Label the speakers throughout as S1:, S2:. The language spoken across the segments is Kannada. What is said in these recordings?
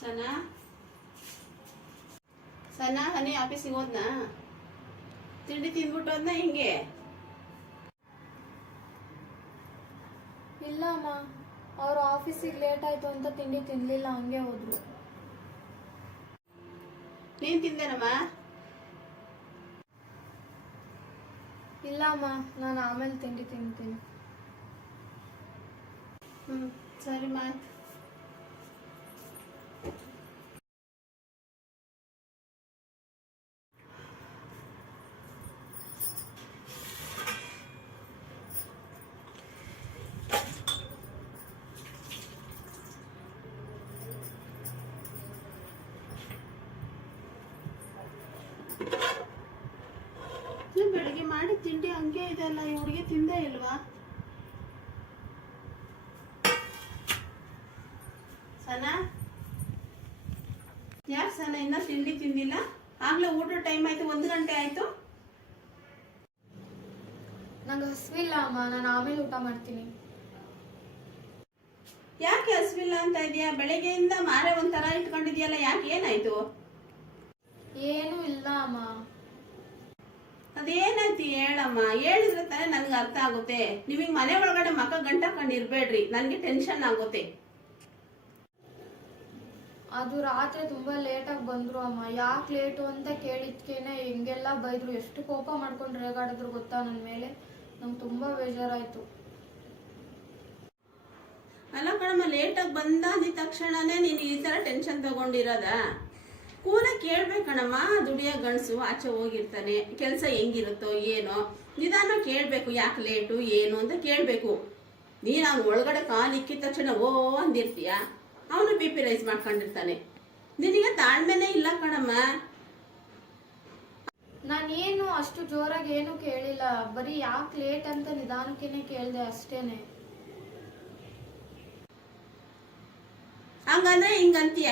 S1: ಸನಾ? ಸನಾ ಹನಿ ಆಫೀಸಿಗೆ ಹೋದ್ನಾ? ತಿಂಡಿ ತಿಂದ್ಬಿಟ್ಟು ಹೋದ್ನಾ ಹಿಂಗೆ?
S2: ಇಲ್ಲ ಅಮ್ಮ. ಅವ್ರ ಆಫೀಸಿಗೆ ಲೇಟ್ ಆಯ್ತು ಅಂತ ತಿಂಡಿ ತಿನ್ಲಿಲ್ಲ ಹಂಗೆ ಹೋದ್ರು.
S1: ನೀನ್ ತಿಂದೇನಮ್ಮ?
S2: ಇಲ್ಲ ಅಮ್ಮ ನಾನು ಆಮೇಲೆ ತಿಂಡಿ ತಿಂತೀನಿ.
S1: ಹ್ಮ್ ಸರಿ ಮಾ. ಬೆಳಗ್ಗೆ ಮಾಡಿ ತಿಂಡಿ ಹಂಗೆ ಇದೆಲ್ಲ ಈ ಹುಡುಗಿ ತಿಂದೇ ಇಲ್ವಾ? ಸನಾ? ಯಾರು ಸನ? ಇನ್ನ ತಿಂಡಿ ತಿಂದಿಲ್ಲ? ಆಗ್ಲೇ ಊಟ ಟೈಮ್ ಆಯ್ತು ಒಂದು ಗಂಟೆ ಆಯ್ತು?
S2: ನಂಗೆ ಹಸಿವಿಲ್ಲ ಅಮ್ಮ ನಾನು ಆಮೇಲೆ ಊಟ ಮಾಡ್ತೀನಿ.
S1: ಯಾಕೆ ಹಸಿವಿಲ್ಲ ಅಂತ ಇದೆಯಾ? ಬೆಳಗ್ಗೆಯಿಂದ ಮಾರೆ ಒಂಥರ ಇಟ್ಕೊಂಡಿದ್ಯಲ್ಲ ಯಾಕೆ ಏನಾಯ್ತು?
S2: ಏನೂ ಇಲ್ಲ ಅಮ್ಮ.
S1: ಅದೇನಾಯ್ತು ಹೇಳಮ್ಮ? ಹೇಳಿದ್ರೆ ತಾನೇ ನನ್ಗೆ ಅರ್ಥ ಆಗುತ್ತೆ. ನಿಮಗೆ ಮನೆ ಒಳಗಡೆ ಮಕ್ಕ ಗಂಟ ಕಂಡಿರ್ಬೇಡ್ರಿ ನನಗೆ ಟೆನ್ಷನ್ ಆಗುತ್ತೆ.
S2: ಅದು ರಾತ್ರಿ ತುಂಬಾ ಲೇಟಾಗಿ ಬಂದ್ರು ಅಮ್ಮ. ಯಾಕೆ ಲೇಟು ಅಂತ ಕೇಳಿದ್ಕೇನೆ ಹೆಂಗೆಲ್ಲ ಬೈದ್ರು. ಎಷ್ಟು ಕೋಪ ಮಾಡ್ಕೊಂಡು ರೇಗಾಡಿದ್ರು ಗೊತ್ತಾ ನನ್ನ ಮೇಲೆ? ನಂಗೆ ತುಂಬಾ ಬೇಜಾರಾಯ್ತು.
S1: ಅಲ್ಲ ಕಣಮ್ಮ ಲೇಟಾಗಿ ಬಂದ ಅಂದಿದ ತಕ್ಷಣನೇ ನೀನು ಈ ಥರ ಟೆನ್ಷನ್ ತಗೊಂಡಿರೋದ? ಕೂಲ ಕೇಳ್ಬೇಕಣ್ಣಮ್ಮ ದುಡಿಯೋ ಗಂಡಸು ಆಚೆ ಹೋಗಿರ್ತಾನೆ. ಕೆಲಸ ಹೆಂಗಿರುತ್ತೋ ಏನೋ. ನಿಧಾನ ಕೇಳಬೇಕು ಯಾಕೆ ಲೇಟು ಏನು ಅಂತ ಕೇಳಬೇಕು. ನೀನು ಅವ್ನು ಒಳಗಡೆ ಕಾಲು ಇಕ್ಕಿದ ತಕ್ಷಣ ಓ ಅಂದಿರ್ತೀಯ? ಅವನು ಬಿ ಪಿ ರೈಸ್ ಮಾಡ್ಕೊಂಡಿರ್ತಾನೆ. ನಿನಗೆ ತಾಳ್ಮೆನೇ ಇಲ್ಲ ಕಣಮ್ಮ.
S2: ನಾನೇನು ಅಷ್ಟು ಜೋರಾಗಿ ಏನು ಕೇಳಿಲ್ಲ. ಬರೀ ಯಾಕೆ ಲೇಟ್ ಅಂತ ನಿಧಾನಕ್ಕೇನೆ ಕೇಳಿದೆ ಅಷ್ಟೇನೆ.
S1: ಹಂಗಂದ್ರೆ ಹಿಂಗಂತೀಯ?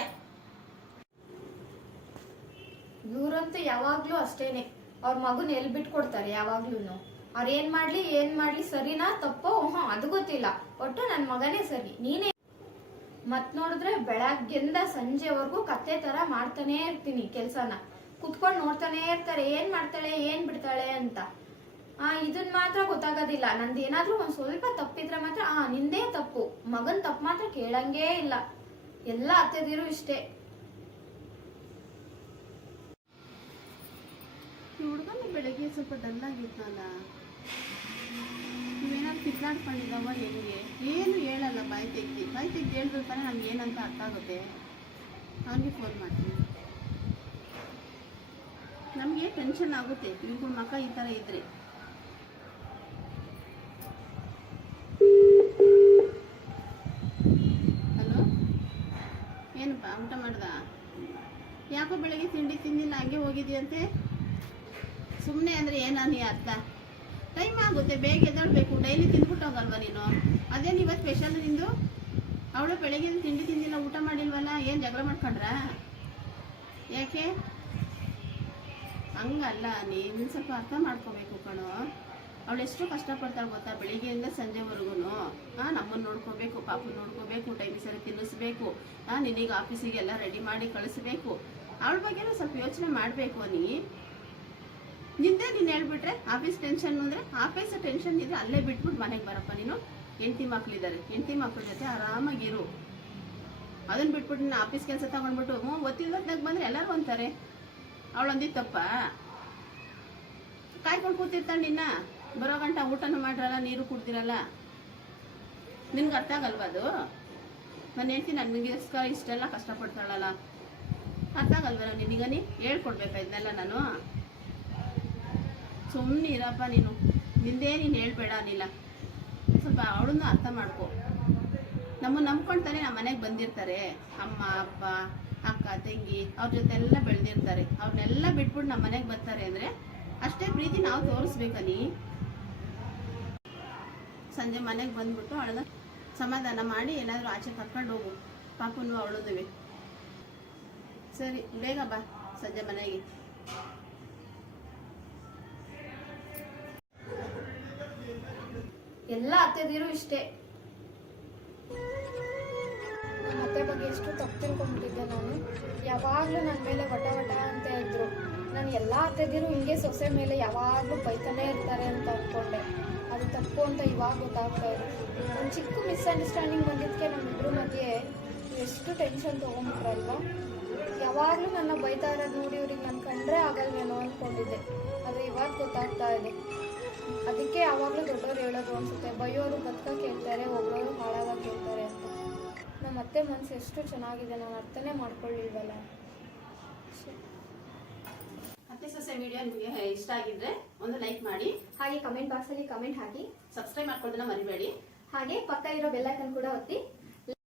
S2: ಇವ್ರಂತೂ ಯಾವಾಗ್ಲೂ ಅಷ್ಟೇನೆ. ಅವ್ರ ಮಗುನ ಎಲ್ಲಿ ಬಿಟ್ಕೊಡ್ತಾರೆ ಯಾವಾಗ್ಲೂ ಅವ್ರ ಏನ್ ಮಾಡ್ಲಿ ಏನ್ ಮಾಡ್ಲಿ, ಸರಿನಾ, ತಪ್ಪೋ ಹ್ಞೂ ಅದು ಗೊತ್ತಿಲ್ಲ. ಒಟ್ಟು ನನ್ ಮಗನೇ ಸರಿ. ನೀನೇ. ಮತ್ ನೋಡಿದ್ರೆ ಬೆಳಗ್ಗೆಂದ ಸಂಜೆವರೆಗೂ ಕತ್ತೆ ತರ ಮಾಡ್ತಾನೆ ಇರ್ತೀನಿ ಕೆಲ್ಸನ. ಕುತ್ಕೊಂಡು ನೋಡ್ತಾನೆ ಇರ್ತಾರೆ. ಏನ್ ಮಾಡ್ತಾಳೆ, ಏನ್ ಬಿಡ್ತಾಳೆ ಅಂತ. ಆ, ಇದನ್ ಮಾತ್ರ ಗೊತ್ತಾಗೋದಿಲ್ಲ. ನಂದು ಏನಾದ್ರೂ ಒಂದ್ ಸ್ವಲ್ಪ ತಪ್ಪಿದ್ರೆ ಮಾತ್ರ, ಆ, ನಿಂದೇ ತಪ್ಪು. ಮಗನ್ ತಪ್ಪು ಮಾತ್ರ ಕೇಳಂಗೇ ಇಲ್ಲ. ಎಲ್ಲ ಅತ್ತೆದಿರು ಇಷ್ಟೇ
S1: ಈ ಹುಡುಗನ ಬೆಳಗ್ಗೆ ಸ್ವಲ್ಪ ಡಲ್ ಆಗಿತ್ತಲ್ಲ? ನೀವೇನಾದ್ರು ಕಿತ್ತಾಡ್ಕೊಂಡಿದ್ದಾವ ಹೆಂಗೆ? ಏನು ಹೇಳಲ್ಲ, ಬಾಯ್ ತೆಗ್ದು. ಬಾಯಿ ತೆಗ್ದು ತಾನೇ ನಮ್ಗೆ ಏನಂತ ಅರ್ಥ ಆಗುತ್ತೆ? ಅವನಿಗೆ ಫೋನ್ ಮಾಡ್ತೀನಿ. ನಮಗೆ ಟೆನ್ಷನ್ ಆಗುತ್ತೆ. ಇವ್ರ ಮಕ್ಕ ಈ ಥರ ಇದ್ರೆ. ಹಲೋ ಏನಪ್ಪ, ಊಟ ಮಾಡ್ದ? ಯಾಕೋ ಬೆಳಗ್ಗೆ ತಿಂಡಿ ತಿಂದಿಲ್ಲ, ಹಂಗೆ ಹೋಗಿದ್ಯಂತೆ? ಸುಮ್ಮನೆ ಅಂದರೆ ಏನ ನೀ ಅರ್ಥ? ಟೈಮ್ ಆಗುತ್ತೆ, ಬೇಗ ಎದ್ದೇಳಬೇಕು. ಡೈಲಿ ತಿಂದ್ಬಿಟ್ಟು ಹೋಗಲ್ವ ನೀನು ಅದೇನು ಇವತ್ತು ಸ್ಪೆಷಲ್ ನಿಂದು? ಅವಳು ಬೆಳಗ್ಗೆ ತಿಂಡಿ ತಿಂದಿಲ್ಲ, ಊಟ ಮಾಡಿಲ್ವಲ್ಲ? ಏನು ಜಗಳ ಮಾಡ್ಕೊಂಡ್ರ? ಯಾಕೆ? ಹಂಗಲ್ಲ, ನೀನು ಸ್ವಲ್ಪ ಅರ್ಥ ಮಾಡ್ಕೋಬೇಕು ಕಣೋ. ಅವಳು ಎಷ್ಟು ಕಷ್ಟಪಡ್ತಾಳೆ ಗೊತ್ತಾ? ಬೆಳಿಗ್ಗೆಯಿಂದ ಸಂಜೆವರೆಗೂ ಹಾಂ ನಮ್ಮನ್ನು ನೋಡ್ಕೋಬೇಕು ಪಾಪು ನೋಡ್ಕೋಬೇಕು ಟೈಮ್ ಸರಿ ತಿನ್ನಿಸ್ಬೇಕು. ಹಾಂ ನಿನಗೆ ಆಫೀಸಿಗೆಲ್ಲ ರೆಡಿ ಮಾಡಿ ಕಳಿಸ್ಬೇಕು. ಅವಳ ಬಗ್ಗೆನೂ ಸ್ವಲ್ಪ ಯೋಚನೆ ಮಾಡಬೇಕು ನೀ ನಿಂದೆ ನೀನು ಹೇಳ್ಬಿಟ್ರೆ ಆಫೀಸ್ ಟೆನ್ಷನ್ ಅಂದರೆ ಆಫೀಸ್ ಟೆನ್ಷನ್ ಇದ್ರೆ ಅಲ್ಲೇ ಬಿಟ್ಬಿಟ್ಟು ಮನೆಗೆ ಬರಪ್ಪ ನೀನು. ಹೆಂಡತಿ ಮಕ್ಳಿದ್ದಾರೆ ಹೆಂಡತಿ ಮಕ್ಳ ಜೊತೆ ಆರಾಮಾಗಿರು ಅದನ್ನ ಬಿಟ್ಬಿಟ್ಟು ನೀನು ಆಫೀಸ್ ಕೆಲಸ ತಗೊಂಡ್ಬಿಟ್ಟು, ಹ್ಞೂ ಒತ್ತಿಲ್ಲದಾಗ ಬಂದರೆ ಎಲ್ಲರೂ ಅಂತಾರೆ. ಅವಳೊಂದಿ ತಪ್ಪ ಕಾಯ್ಕೊಂಡು ಕೂತಿರ್ತಾಳೆ ನಿನ್ನ. ಬರೋ ಗಂಟ ಊಟನೂ ಮಾಡಿರಲ್ಲ, ನೀರು ಕುಡ್ದಿರಲ್ಲ. ನಿನ್ಗೆ ಅರ್ಥ ಆಗಲ್ವಾ ಅದು? ನಾನು ಹೇಳ್ತೀನಿ ನನಗೋಸ್ಕರ ಇಷ್ಟೆಲ್ಲ ಕಷ್ಟಪಡ್ತಾಳಲ್ಲ. ಅರ್ಥ ಆಗಲ್ವಲ್ಲ ನಿನಗನಿ? ಹೇಳ್ಕೊಡ್ಬೇಕಾ ಇದನ್ನೆಲ್ಲ ನಾನು? ಸುಮ್ಮನೆ ಇರಪ್ಪ ನೀನು. ನಿಂದೇ ನೀನು ಹೇಳ್ಬೇಡ ಅನಿಲ್ಲ ಸ್ವಲ್ಪ ಅವಳನ್ನು ಅರ್ಥ ಮಾಡ್ಕೊ. ನಮ್ಮನ್ನು ನಂಬ್ಕೊಳ್ತಾರೆ ನಮ್ಮ ಮನೆಗೆ ಬಂದಿರ್ತಾರೆ. ಅಮ್ಮ, ಅಪ್ಪ, ಅಕ್ಕ, ತಂಗಿ ಅವ್ರ ಜೊತೆ ಎಲ್ಲ ಬೆಳೆದಿರ್ತಾರೆ. ಅವ್ರನ್ನೆಲ್ಲ ಬಿಟ್ಬಿಟ್ಟು ನಮ್ಮ ಮನೆಗೆ ಬರ್ತಾರೆ ಅಂದರೆ ಅಷ್ಟೇ ಪ್ರೀತಿ ನಾವು ತೋರಿಸ್ಬೇಕನಿ ಸಂಜೆ ಮನೆಗೆ ಬಂದ್ಬಿಟ್ಟು ಅವಳನ್ನ ಸಮಾಧಾನ ಮಾಡಿ ಏನಾದರೂ ಆಚೆ ಕರ್ಕೊಂಡು ಹೋಗು. ಪಾಪನು ಅವಳದುವೆ. ಸರಿ, ಬೇಗ ಬಾ ಸಂಜೆ ಮನೆಗೆ.
S2: ಎಲ್ಲ ಅತ್ತೆದಿರು ಇಷ್ಟೇ. ನಮ್ಮ ಅತ್ತೆ ಬಗ್ಗೆ ಎಷ್ಟು ತಪ್ಪು ತಿಳ್ಕೊಂಡ್ಬಿಟ್ಟಿದ್ದೆ ನಾನು. ಯಾವಾಗಲೂ ನನ್ನ ಮೇಲೆ ವಟ ವಟ ಅಂತ ಇದ್ರು. ನಾನು ಎಲ್ಲ ಅತ್ತೆದಿರು ಹಿಂಗೆ ಸೊಸೆ ಮೇಲೆ ಯಾವಾಗಲೂ ಬೈತಾನೆ ಇರ್ತಾರೆ ಅಂತ ಅಂದ್ಕೊಂಡೆ ಅದು ತಪ್ಪು ಅಂತ ಇವಾಗ ಗೊತ್ತಾಗ್ತಾ ಇದೆ. ಒಂದು ಚಿಕ್ಕ ಮಿಸ್ಅಂಡರ್ಸ್ಟ್ಯಾಂಡಿಂಗ್ ಬಂದಿದ್ದಕ್ಕೆ ನಮ್ಮಿಬ್ಬರ ಮಧ್ಯೆ ಎಷ್ಟು ಟೆನ್ಷನ್ ತೊಗೊಂಡ್ಬಿಟ್ರಲ್ವ? ಯಾವಾಗಲೂ ನನ್ನ ಬೈತಾ ಇರೋದು ನೋಡಿ ಇವ್ರಿಗೆ ನಾನು ಕಂಡ್ರೆ ಆಗಲ್ವೇನೋ ಅಂದ್ಕೊಂಡಿದ್ದೆ ಆದರೆ ಇವಾಗ ಗೊತ್ತಾಗ್ತಾ ಇದೆ. ಅದಕ್ಕೆ ಯಾವಾಗಲೂ ದೊಡ್ಡವ್ರು ಹೇಳೋದು ಅನ್ಸುತ್ತೆ. ಬೈಯೋರು ಬದುಕ ಕೇಳ್ತಾರೆ ಒಬ್ಬರು ಹಾಳಾಗ ಕೇಳ್ತಾರೆ ಅಂತ. ನಮ್ಮ ಅತ್ತೆ ಮನಸ್ಸು ಎಷ್ಟು ಚೆನ್ನಾಗಿದೆ ನಾನು ಅರ್ಥನೇ ಮಾಡ್ಕೊಳ್ಳಿಲ್ವಲ್ಲ.
S1: ಅತ್ತೆ ಸೊಸೆ ವಿಡಿಯೋ ನಿಮಗೆ ಇಷ್ಟ ಆಗಿದ್ರೆ ಒಂದು ಲೈಕ್ ಮಾಡಿ.
S2: ಹಾಗೆ ಕಮೆಂಟ್ ಬಾಕ್ಸಲ್ಲಿ ಕಮೆಂಟ್ ಹಾಕಿ.
S1: ಸಬ್ಸ್ಕ್ರೈಬ್ ಮಾಡ್ಕೊಳ್ಳೋದನ್ನ ಮರಿಬೇಡಿ.
S2: ಹಾಗೆ ಪಕ್ಕ ಇರೋ ಬೆಲ್ಲೈಕನ್ ಕೂಡ ಒತ್ತಿ.